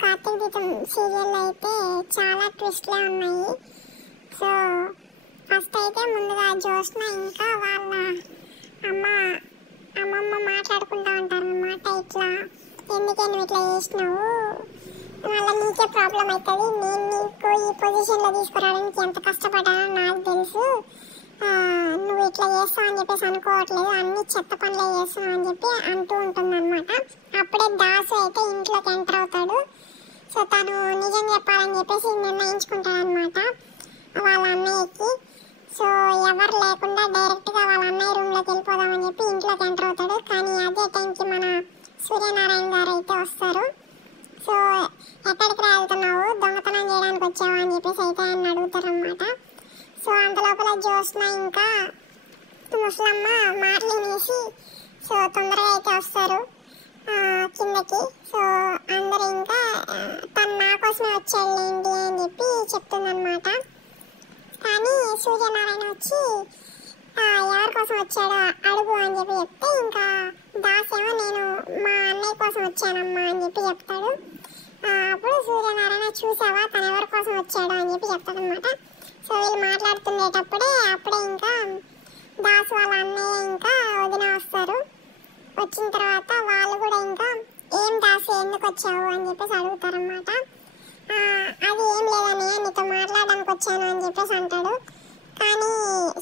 కార్తీక దీపం సీరియల్ అయితే చాలా ట్విస్ట్లే ఉన్నాయి. సో ఫస్ట్ అయితే ముందుగా జ్యోత్స్న ఇంకా వాళ్ళ అమ్మమ్మ మాట్లాడుకుంటూ ఉంటారు అన్నమాట. ఇట్లా ఎందుకే నువ్వు ఇట్లా చేసినావు, మళ్ళీ నీకే ప్రాబ్లం అవుతుంది, నేను నీకు ఈ పొజిషన్లో తీసుకురావడానికి ఎంత కష్టపడ్డానో నాకు తెలుసు, నువ్వు ఇట్లా చేస్తావు అని చెప్పేసి అనుకోవట్లేదు, అన్ని చెత్త పనులే చేస్తున్నావు అని చెప్పి అంటూ ఉంటుంది అనమాట. అప్పుడే దాసు అయితే ఇంట్లోకి ఎంటర్ అవుతాడు. సో తను నిజం చెప్పాలని చెప్పేసి నిర్ణయించుకుంటాడు అనమాట వాళ్ళ అన్నయ్యకి. సో ఎవరు లేకుండా డైరెక్ట్గా వాళ్ళ అన్నయ్య రూమ్లోకి వెళ్ళిపోదామని చెప్పి ఇంట్లోకి ఎంటర్ అవుతాడు. కానీ అదే టైంకి మన సూర్యనారాయణ గారు అయితే వస్తారు. సో ఎక్కడికి వెళ్తున్నావు, దొంగతనం చేయడానికి వచ్చావా అని చెప్పేసి అయితే ఆయన అడుగుతారు అనమాట. సో అంత లోపల జ్యోత్స్న ఇంకా ముసలమ్మ మాటలు వినేసి సో తొందరగా అయితే వస్తారు కిందకి. సో అందరూ ఇంకా తను నా కోసమే వచ్చాడులేండి అని చెప్పి చెప్తుందన్నమాట. కానీ సూర్యనారాయణ వచ్చి ఎవరి కోసం వచ్చాడో అడుగు అని చెప్పి చెప్తే ఇంకా దాసేమో నేను మా అన్నయ్య కోసం వచ్చానమ్మా అని చెప్పి చెప్తాడు. అప్పుడు సూర్యనారాయణ చూసావా తను ఎవరి కోసం వచ్చాడో అని చెప్పి చెప్తాడనమాట. సో వీళ్ళు మాట్లాడుతుండేటప్పుడే ఇంకా దాసు వాళ్ళ అన్నయ్య ఇంకా వదిన వస్తారు. వచ్చిన తర్వాత వాళ్ళు కూడా ఇంకా ఏం దాసు ఎందుకు వచ్చావు అని చెప్పేసి అడుగుతారనమాట. అది ఏం లేదన్నయ్య నీతో మాట్లాడడానికి వచ్చాను అని చెప్పేసి అంటాడు. కానీ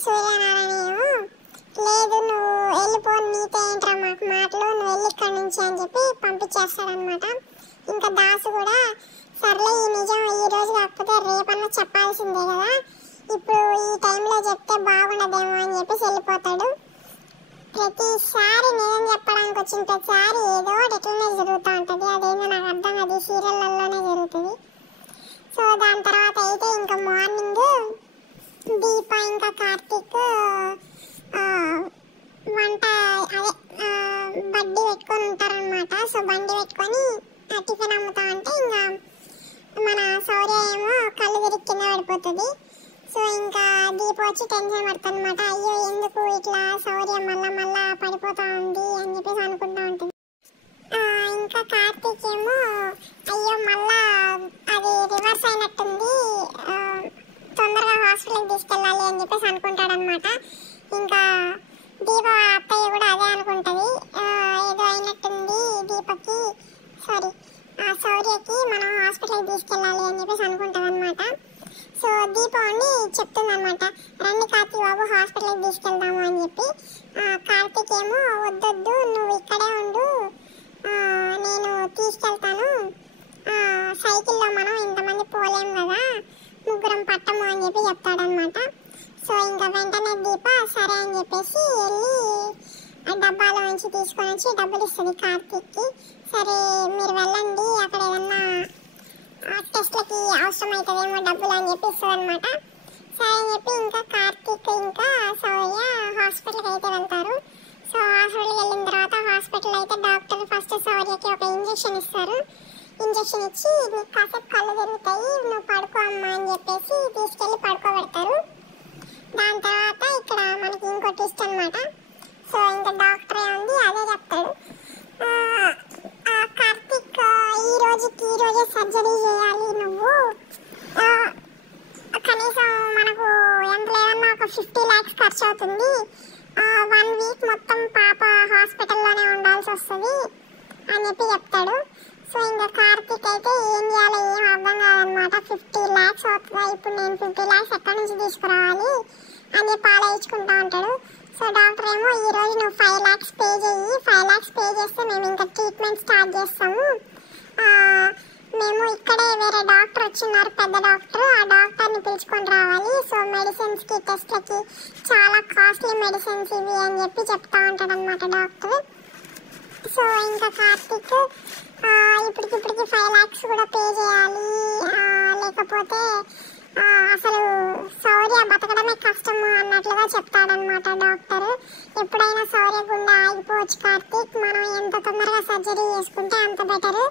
సూర్యనారాయణ ఏమో లేదు నువ్వు వెళ్ళిపో, నీతో ఏంట్రా మాకు మాటలు, నువ్వు వెళ్ళి ఇక్కడి నుంచి అని చెప్పి పంపించేస్తాడనమాట. ఇంకా దాసు కూడా సర్లే ఈ నిజం ఈ రోజు కాకపోతే రేపన్నా చెప్పాల్సిందే కదా, ఇప్పుడు ఈ టైంలో చెప్తే బాగుండదేమో అని చెప్పేసి వెళ్ళిపోతాడు. ప్రతిసారి నిజం చెప్పడానికి వచ్చిన ప్రతిసారి ఏదో ఎట్లనే జరుగుతూ ఉంటుంది, అదేందో నాకు అర్థం అది సీరియల్లోనే జరుగుతుంది. సో దాని తర్వాత అయితే ఇంకా మార్నింగ్ దీప ఇంకా కార్తీక్ వంట అదే బడ్డీ పెట్టుకొని ఉంటారనమాట. సో బండి పెట్టుకొని టిఫిన్ అమ్ముతా అంటే ఇంకా మన శౌర్య ఏమో కళ్ళు తిరిగి కింద పడిపోతుంది. సో ఇంకా దీప వచ్చి టెన్షన్ పడుతుంది అనమాట. అయ్యో ఎందుకు ఇట్లా శౌర్య మళ్ళా పడిపోతా ఉంది అని చెప్పేసి అనుకుంటా ఉంటుంది. ఇంకా కార్తీక్ ఏమో అయ్యో మళ్ళా అది రివర్స్ అయినట్టుంది, తొందరగా హాస్పిటల్కి తీసుకెళ్ళాలి అని చెప్పేసి అనుకుంటాడనమాట. ఇంకా దీప అత్తయ్య కూడా అదే అనుకుంటుంది, ఏదో అయినట్టుంది దీపకి శౌర్యకి మనం హాస్పిటల్కి తీసుకెళ్ళాలి అని చెప్పేసి అనుకుంటుంది అనమాట. సో దీప ఉండి చెప్తుంది అనమాట, రండి కార్తీక్ బాబు హాస్పిటల్కి తీసుకెళ్దాము అని చెప్పి. కార్తీక్ ఏమో వద్దొద్దు నువ్వు ఇక్కడే ఉండు, నేను తీసుకెళ్తాను, సైకిల్లో మనం ఇంతమంది పోలేం కదా, ముగ్గురం పట్టము అని చెప్పి చెప్తాడనమాట. సో ఇంకా వెంటనే దీప సరే అని చెప్పేసి వెళ్ళి డబ్బాలో నుంచి తీసుకొని వచ్చి డబ్బులు ఇస్తుంది కార్తీక్కి. సరే మీరు వెళ్ళండి, అక్కడ ఏదన్నా టెస్ట్లకి అవసరం అవుతుందేమో డబ్బులు అని చెప్పి ఇస్తుంది అనమాట. సరే అని చెప్పి ఇంకా కార్తీక్ ఇంకా శౌర్య హాస్పిటల్కి అయితే వెళ్తారు. సో హాస్పిటల్కి వెళ్ళిన తర్వాత హాస్పిటల్ అయితే డాక్టర్ ఫస్ట్ శౌర్యకి ఒక ఇంజెక్షన్ ఇస్తారు. ఇంజెక్షన్ ఇచ్చి నీకు కాసేపు కళ్ళు తిరుగుతాయి, నువ్వు పడుకో అమ్మా అని చెప్పేసి తీసుకెళ్ళి పడుకోబెడతారు. దాని తర్వాత ఇక్కడ మనకి ఇంకో ట్విస్ట్ అనమాట. సో ఇంకా డాక్టర్ ఏముంది అదే చెప్తాడు, కార్తీక్ ఈ రోజే సర్జరీ చేయాలి, నువ్వు కనీసం మనకు ఎంత లేదన్నా ఒక 50 lakhs ఖర్చు అవుతుంది, 1 week మొత్తం పాప హాస్పిటల్లోనే ఉండాల్సి వస్తుంది అని చెప్పి చెప్తాడు. సో ఇంకా కార్తీక్ అయితే ఏం చేయాలో ఏం అర్థం కాదనమాట. 50 lakhs అవుతుందా, ఇప్పుడు నేను 50 lakhs ఎక్కడి నుంచి తీసుకురావాలి అని చెప్పి ఆలోచించుకుంటా ఉంటాడు. సో డాక్టర్ ఏమో ఈ రోజు నువ్వు 5 lakhs పే చేయి, 5 lakhs పే చేస్తే మేము ఇంకా ట్రీట్మెంట్ స్టార్ట్ చేస్తాము, మేము ఇక్కడే వేరే డాక్టర్ వచ్చిన్నారు పెద్ద డాక్టర్, ఆ డాక్టర్ని పిలుచుకొని రావాలి, సో మెడిసిన్స్కి టెస్ట్లకి చాలా కాస్ట్లీ మెడిసిన్స్ ఇవి అని చెప్పి చెప్తా ఉంటాడు అనమాట డాక్టర్. సో ఇంకా కార్తీక్ ఇప్పటికి 5 lakhs కూడా పే చేయాలి, లేకపోతే అసలు శౌర్య బతకడమే కష్టము అన్నట్లుగా చెప్తాడనమాట డాక్టర్. ఎప్పుడైనా శౌర్య గుండె ఆగిపోవచ్చు కార్తీక్, మనం ఎంత తొందరగా సర్జరీ చేసుకుంటే అంత బెటర్,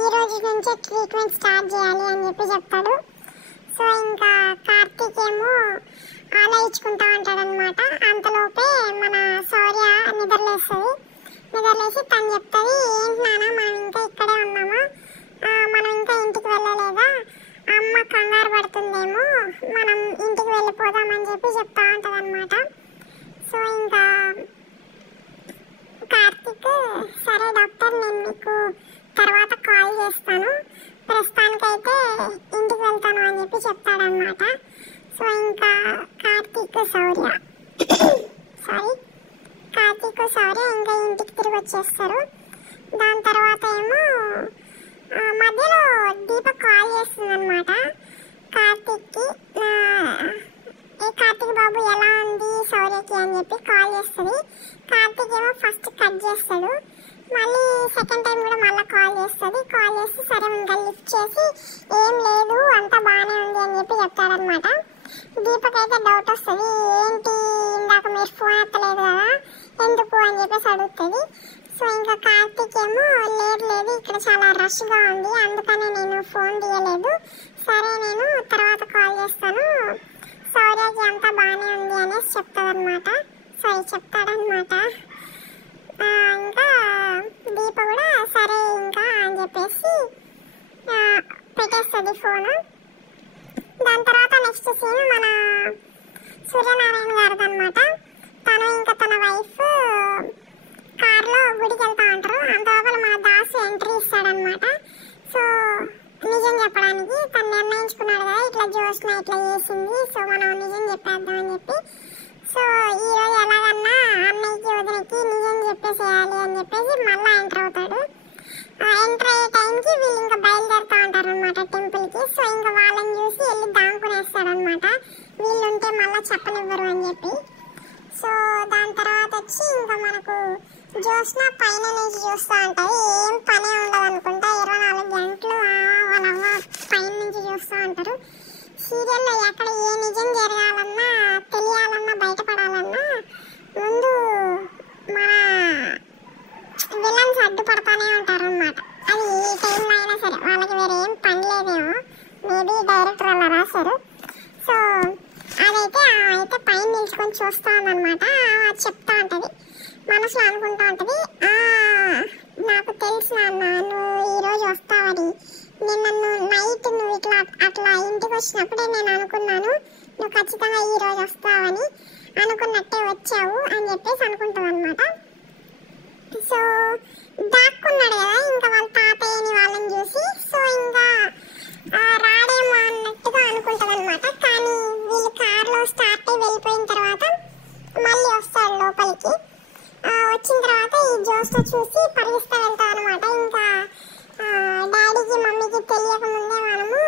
ఈ రోజు నుంచే ట్రీట్మెంట్ స్టార్ట్ చేయాలి అని చెప్పి చెప్తాడు. సో ఇంకా కార్తీక్ ఏమో ఆలోచించుకుంటా ఉంటాడనమాట. అంతలోపే మన శౌర్య నిద్రలేసి తను చెప్తుంది, ఏంటి నాన్న మనం ఇంకా ఇక్కడే ఉన్నామా, నీకు తర్వాత కాల్ చేస్తాను, ప్రస్తుతానికైతే ఇంటికి వెళ్తాను అని చెప్పి చెప్తాడనమాట. సో ఇంకా కార్తీక్ శౌర్య ఇంకా ఇంటికి తిరిగి వచ్చేస్తారు. దాని తర్వాత ఏమో మధ్యలో దీప కాల్ చేస్తుంది అనమాట కార్తీక్కి. కార్తీక్ బాబు ఎలా ఉంది శౌర్యకి అని చెప్పి కాల్ చేస్తుంది. కార్తీక్ ఏమో ఫస్ట్ కట్ చేస్తాడు, మళ్ళీ సెకండ్ టైం కూడా మళ్ళీ కాల్ చేస్తుంది. కాల్ చేసి సరే ఇంకా లిఫ్ట్ చేసి ఏం లేదు అంతా బాగానే ఉంది అని చెప్పి చెప్తాడనమాట. దీపకైతే డౌట్ వస్తుంది, ఏంటి ఇందాక మీరు ఫోన్ ఎత్తలేదు కదా ఎందుకు అని చెప్పేసి అడుగుతుంది. సో ఇంకా కార్తీక్ ఏమో లేదు ఇక్కడ చాలా రష్గా ఉంది అందుకనే నేను ఫోన్ తీయలేదు, సరే నేను తర్వాత కాల్ చేస్తాను, శౌర్యకి అంతా బాగానే ఉంది అనేసి చెప్తాడనమాట. ఇంకా దీప కూడా సరే ఇంకా అని చెప్పేసి పెట్టేస్తుంది ఫోను. దాని తర్వాత నెక్స్ట్ సీన్ మన సూర్యనారాయణ గారిది అనమాట. తను ఇంకా తన వైఫ్ కార్లో గుడికి వెళ్తా ఉంటారు. అంతలోపల మన దాసు ఎంట్రీ ఇస్తాడనమాట. సో నిజం చెప్పడానికి తను నిర్ణయించుకున్నాడు కదా ఇట్లా జోష్న ఇట్లా చేసింది, సో మనం నిజం చెప్పేద్దాం అని చెప్పి. సో ఈరోజు ఎలాగన్నా అన్నయ్యకి వదినకి నిజం చెప్పేసేయాలి అని చెప్పేసి మళ్ళీ ఎంటర్ అవుతాడు. ఎంటర్ అయ్యే టైంకి వీళ్ళు ఇంకా బయలుదేరుతూ ఉంటారు అనమాట టెంపుల్కి. సో ఇంకా వాళ్ళని చూసి వెళ్ళి దాంకునేస్తాడనమాట, వీళ్ళుంటే మళ్ళీ చెప్పనివ్వరు అని చెప్పి. సో దాని తర్వాత వచ్చి ఇంకా మనకు జోష్న పైన నుంచి చూస్తూ ఉంటుంది. ఏం పనే ఉండదు అనుకుంటా, 24 గంటలు వాళ్ళ పైన నుంచి చూస్తూ ఉంటారు. సీరియల్లో ఎక్కడ ఏ నిజం జరగాలన్నా తెలియాలన్నా బయటపడాలన్నా ముందు మన విలన్స్ అడ్డుపడతానే ఉంటారు అనమాట. అది ఏ టైంలో అయినా సరే, వాళ్ళకి వేరే ఏం పని లేదేమో, మేబీ డైరెక్టర్ అలా రాశారు. సో అయితే పైన నిల్చుకొని చూస్తా ఉందన్నమాట. చెప్తా ఉంటుంది, మనసులో అనుకుంటా ఉంటుంది, నాకు తెలుసు నాన్న నువ్వు ఈరోజు వస్తావని, నన్ను నైట్ నువ్వు అట్లా ఇంటికి వచ్చినప్పుడే నేను అనుకున్నాను నువ్వు ఖచ్చితంగా ఈరోజు వస్తావని, అనుకున్నట్టే వచ్చావు అని చెప్పేసి అనుకుంటావు అనమాట. సో దాక్కున్నాడు కదా ఇంకా వాళ్ళ తాతయ్యని వాళ్ళని చూసి. సో ఇంకా రాడేమో అన్నట్టుగా అనుకుంటుంది అనమాట. కానీ వీళ్ళు కార్లో స్టార్ట్ అయ్యి వెళ్ళిపోయిన తర్వాత మళ్ళీ వస్తాడు లోపలికి. వచ్చిన తర్వాత ఈ జోస్తో చూసి పరిగిస్తూ వెళ్తాం అనమాట. ఇంకా డాడీకి మమ్మీకి తెలియకముందే మనము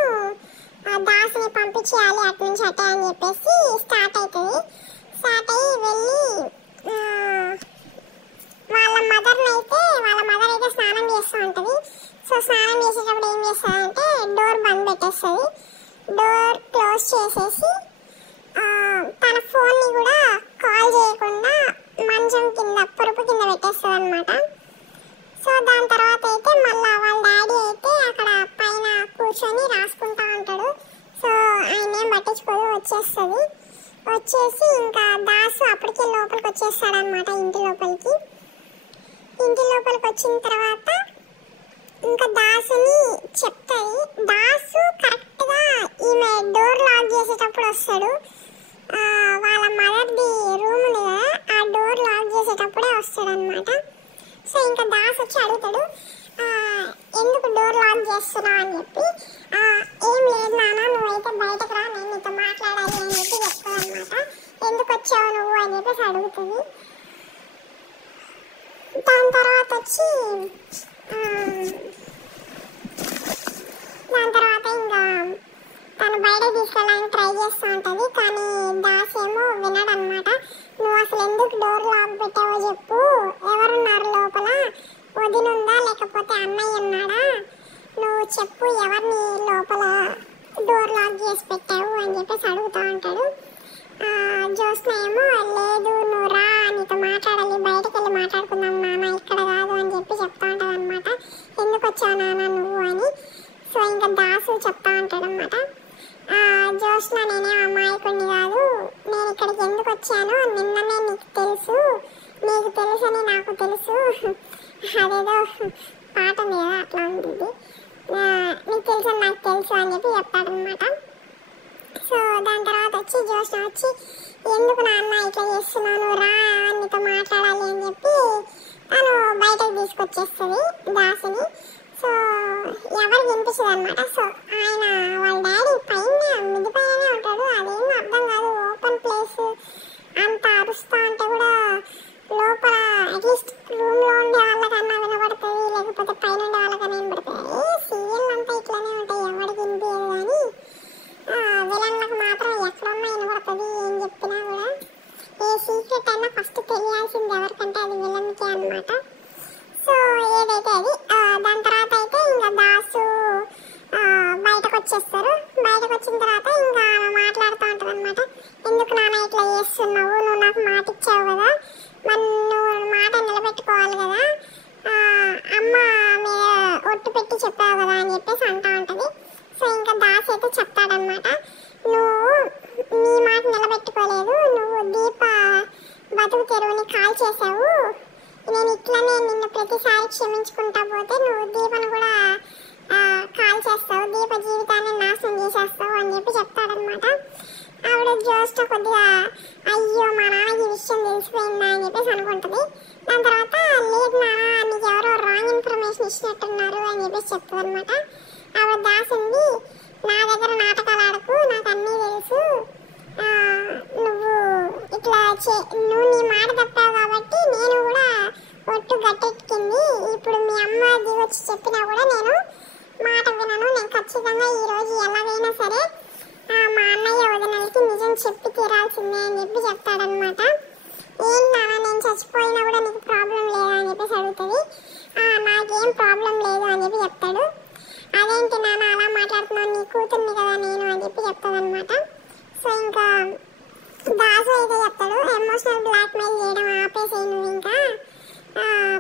దాసుని పంపించేయాలి అటు నుంచి అటే అని చెప్పేసి స్టార్ట్ అవుతుంది. స్టార్ట్ అయ్యి వెళ్ళి వాళ్ళ మదర్ అయితే స్నానం చేస్తూ ఉంటుంది. సో స్నానం చేసేటప్పుడు ఏం చేస్తుందంటే డోర్ బంద్ పెట్టేస్తుంది. డోర్ క్లోజ్ చేసేసి తన ఫోన్ని కూడా కాల్ చేయకుండా మంచం కింద పొరుపు కింద పెట్టేస్తుంది అనమాట. సో దాని తర్వాత అయితే మళ్ళీ వాళ్ళ డాడీ అయితే అక్కడ పైన కూర్చొని రాసుకుంటా ఉంటాడు. సో ఆయన ఏం పట్టించుకోదు, వచ్చేసి ఇంకా దాసు అప్పటికే లోపలికి వచ్చేస్తాడనమాట ఇంటి లోపలికి వచ్చిన తర్వాత ఇంకా దాసుని చెప్తాయి. దాసు కరెక్ట్గా ఈమె డోర్ లాక్ చేసేటప్పుడు వస్తాడు. వాళ్ళ మదర్ది రూమ్ ఉంది కదా, ఆ డోర్ లాక్ చేసేటప్పుడే వస్తాడు అనమాట. సో ఇంకా దాసు వచ్చి అడుగుతాడు, ఎందుకు డోర్ లాక్ చేస్తున్నావు అని చెప్పి. ఏం లేదు నాన్న నువ్వైతే బయటకు రా, నేను నీతో మాట్లాడాలి అని చెప్పి చెప్తానమాట. ఎందుకు వచ్చావు నువ్వు అని చెప్పేసి అడుగుతుంది. దాని తర్వాత వచ్చి ఇంకా తను బయటకు తీసుకెళ్ళడానికి ట్రై చేస్తూ ఉంటుంది. కానీ దాస్ ఏమో వినడనమాట. నువ్వు అసలు ఎందుకు డోర్ లాక్ పెట్టావో చెప్పు, ఎవరున్నారు లోపల, వదినుందా లేకపోతే అన్నయ్య ఉన్నాడా, నువ్వు చెప్పు ఎవరిని లోపల డోర్ లాక్ చేసి పెట్టావు అని చెప్పేసి అడుగుతూ ఉంటాడు. జోస్న ఏమో లేదు నువ్వు రా నీతో మాట్లాడాలి, బయటకు వెళ్ళి మాట్లాడుకుందాం నాన్న ఇక్కడ కాదు అని చెప్పి చెప్తా ఉంటుంది అనమాట. ఎందుకు వచ్చావు నాన్న నువ్వు అని. సో ఇంకా దాసు చెప్తా ఉంటాడు అనమాట, జోస్న నేనేం అమాయకుడిని కాదు, నేను ఇక్కడికి ఎందుకు వచ్చానో నిన్ననే నీకు తెలుసు, నీకు తెలుసని నాకు తెలుసు, అదేదో పాట ఉంది కదా అట్లా ఉంటుంది, నీకు తెలుసు అని నాకు తెలుసు అని చెప్పి చెప్తాడనమాట. సో దాని తర్వాత వచ్చి జోస్న వచ్చి ఎందుకు నాన్న ఇట్లా చేస్తున్నాను రా నీతో మాట్లాడాలి అని చెప్పి తను బయటకు తీసుకొచ్చేస్తుంది దాసుని. సో ఎవరు వినిపించదు అనమాట. సో ఆయన వాళ్ళ డాడీ పైన మిద్ది పైననే ఉంటాడు. అదేం అర్థం కాదు, ఓపెన్ ప్లేస్ అంత అరుస్తా అంటే కూడా లోపల అట్లీస్ట్ రూమ్ లో ఉండే వాళ్ళకన్నా వినబడుతుంది, లేకపోతే పైన ఉండే వాళ్ళకన్నా వినబడుతుంది. సీరియల్ అంతా ఇట్లానే ఉంటాయి, ఎవరికి వినిపించదు. కానీ విలన్లకు మాత్రం ఎక్కడున్నా వినబడుతుంది. ఏం చెప్పినా కూడా ఏ సీక్రెట్ అయినా ఫస్ట్ తెలియాల్సింది ఎవరికంటే అది విలన్కే అనమాట. సో ఏదైతే అది దాని తర్వాత అయితే ఇంకా దాసు బయటకు వచ్చేస్తారు. బయటకు వచ్చిన తర్వాత ఇంకా మాట్లాడుతూ ఉంటుంది అనమాట. ఎందుకు నాన్న ఇట్లా చేస్తున్నావు, నువ్వు నాకు మాట ఇచ్చావు కదా, మరి నువ్వు మాట నిలబెట్టుకోవాలి కదా, అమ్మ మీద ఒట్టు పెట్టి చెప్పావు కదా అని చెప్పేసి అంటూ ఉంటుంది. సో ఇంకా దాసు అయితే చెప్తాడనమాట, నువ్వు నీ మాట నిలబెట్టుకోలేదు, నువ్వు దీప బతుకు తెరువుని కాల్ చేసావు, నేను ఇట్లనే నిన్ను ప్రతిసారి క్షమించుకుంటా పోతే నువ్వు దీపను కూడా కాల్ చేస్తావు, దీప జీవితాన్ని నాశనం చేసేస్తావు అని చెప్పి చెప్తాడనమాట. ఆవిడ జోస్తో కొద్దిగా అయ్యో మా నాన్నకి ఈ విషయం తెలిసిపోయిందా అని చెప్పేసి అనుకుంటుంది. దాని తర్వాత లేదు నాన్న, నీకు ఎవరో రాంగ్ ఇన్ఫర్మేషన్ ఇచ్చినట్టున్నారు అని చెప్పేసి చెప్తుంది అనమాట. ఆవిడ దాసింది, నా దగ్గర నాటకాలు ఆడకు, నాకు అన్నీ తెలుసు, నువ్వు ఇట్లా నువ్వు నీ మాట తప్పావు కాబట్టి నేను కూడా ఒట్టు గట్టెక్కింది, ఇప్పుడు మీ అమ్మ దిగొచ్చి చెప్పినా కూడా నేను మాట వినను, నేను ఖచ్చితంగా ఈరోజు ఎలాగైనా సరే మా అన్నయ్య వదనలకి నిజం చెప్పి తీరాల్సిందే అని చెప్పి చెప్తాడనమాట. ఏం నాన్న నేను చచ్చిపోయినా కూడా నీకు ప్రాబ్లం లేదా అని చెప్పేసి అడుగుతుంది. నాకేం ప్రాబ్లం లేదు అని చెప్పి చెప్తాడు. అదేంటి నాన్న అలా మాట్లాడుతున్నావు, నీ కూతుర్ని కదా నేను అని చెప్పి చెప్తాడనమాట. సో ఇంకా దాసు అయితే చెప్తాడు, ఎమోషనల్ బ్లాక్మెయిల్ చేయడం ఆపేసేయి, నువ్వు ఇంకా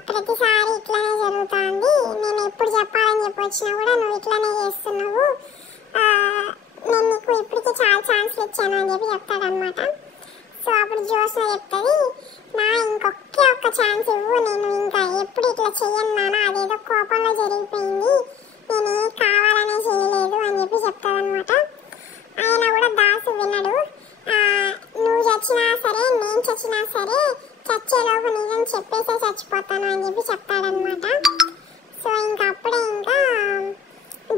ప్రతిసారి ఇట్లానే జరుగుతుంది, నేను ఎప్పుడు చెప్పాలని చెప్పి వచ్చినా కూడా నువ్వు ఇట్లానే చేస్తున్నావు, నేను నీకు ఇప్పటికీ చాలా ఛాన్స్లు ఇచ్చాను అని చెప్పి చెప్తాడనమాట. సో అప్పుడు జోస్న చెప్తుంది, నా ఇంకొకే ఒక్క ఛాన్స్ ఇవ్వు, నేను ఇంకా ఎప్పుడు ఇట్లా చెయ్యను నాన్న, అదేదో కోపంలో జరిగిపోయింది, నేను కావాలనే చేయలేదు అని చెప్పి చెప్తాడనమాట. ఆయన కూడా దాసు వినడు, నువ్వు చచ్చినా సరే నేను చచ్చినా సరే చచ్చేలోపు నిజం చెప్పేసే చచ్చిపోతాను అని చెప్పి చెప్తాడనమాట. సో ఇంకా అప్పుడే ఇంకా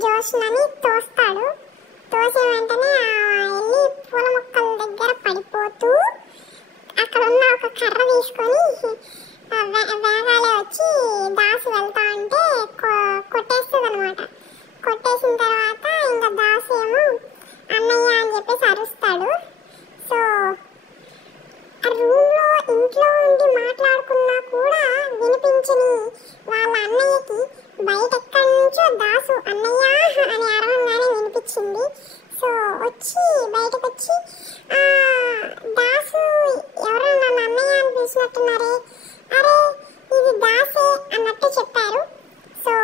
జోష్నని తోస్తాడు. తోసిన వెంటనే వెళ్ళి పూల మొక్కల దగ్గర పడిపోతూ అక్కడ ఉన్న ఒక కర్ర తీసుకొని వేగాలే వచ్చి దాసు వెళ్తా అంటే కొట్టేస్తుంది అనమాట. కొట్టేసిన తర్వాత ఇంకా దాసు ఏమో అన్నయ్య అని చెప్పేసి అరుస్తాడు. సో రూమ్లో ఇంట్లో ఉండి మాట్లాడుకున్నా కూడా వినిపించని వాళ్ళ అన్నయ్యకి బయట ఎక్కడి నుంచో దాసు అన్నయ్య అని అరవంగానే వినిపించింది. సో వచ్చి బయటకు వచ్చి దాసు ఎవరో నన్ను అన్నయ్య అని పిలిచినట్టున్నారే, అరే ఇది దాసే అన్నట్టు చెప్పారు. సో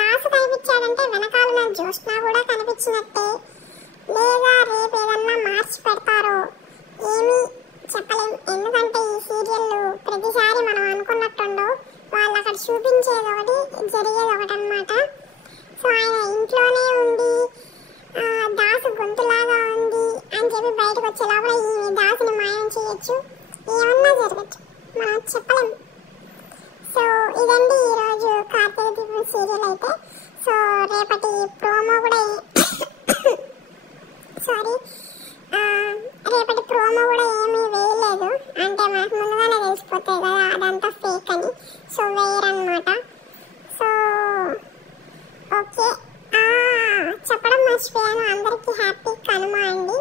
దాసు కనిపించాడంటే వెనకాల జ్యోత్స్న కూడా కనిపించినట్టే, లేదా రేపు ఏదన్నా మార్చి పెడతారో ఏమీ చెప్పలేం. ఎందుకంటే ఈ సీరియల్ ప్రతిసారి మనం అనుకున్నట్టుండో, వాళ్ళు అక్కడ చూపించేది ఒకటి జరిగేది ఒకటి అనమాట. సో ఆయన ఇంట్లోనే ఉండి దాసు గొంతులాగా ఉంది అని చెప్పి బయటకు వచ్చే లోపల ఈ దాసుని మాయం చేయొచ్చు, ఏమన్నా జరగచ్చు, మనం చెప్పలేం. సో ఇదండి ఈరోజు కార్తీక దీపం సీరియల్ అయితే. సో రేపటి ప్రోమో కూడా రేపటి ప్రోమో కూడా ఏమీ వేయలేదు, అంటే మనకు ముందుగానే తెలిసిపోతాయి కదా అదంతా ఫేక్ అని, సో వేయరన్నమాట. సో ఓకే, చెప్పడం మర్చిపోయాను, అందరికీ హ్యాపీ కనుమ అండి.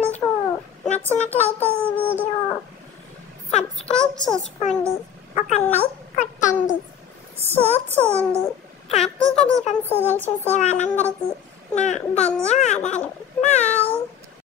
మీకు నచ్చినట్లయితే ఈ వీడియో సబ్స్క్రైబ్ చేసుకోండి, ఒక లైక్ కొట్టండి, షేర్ చేయండి. కార్తీక దీపం సీరియల్ చూసే వాళ్ళందరికీ నా ధన్యవాదాలు.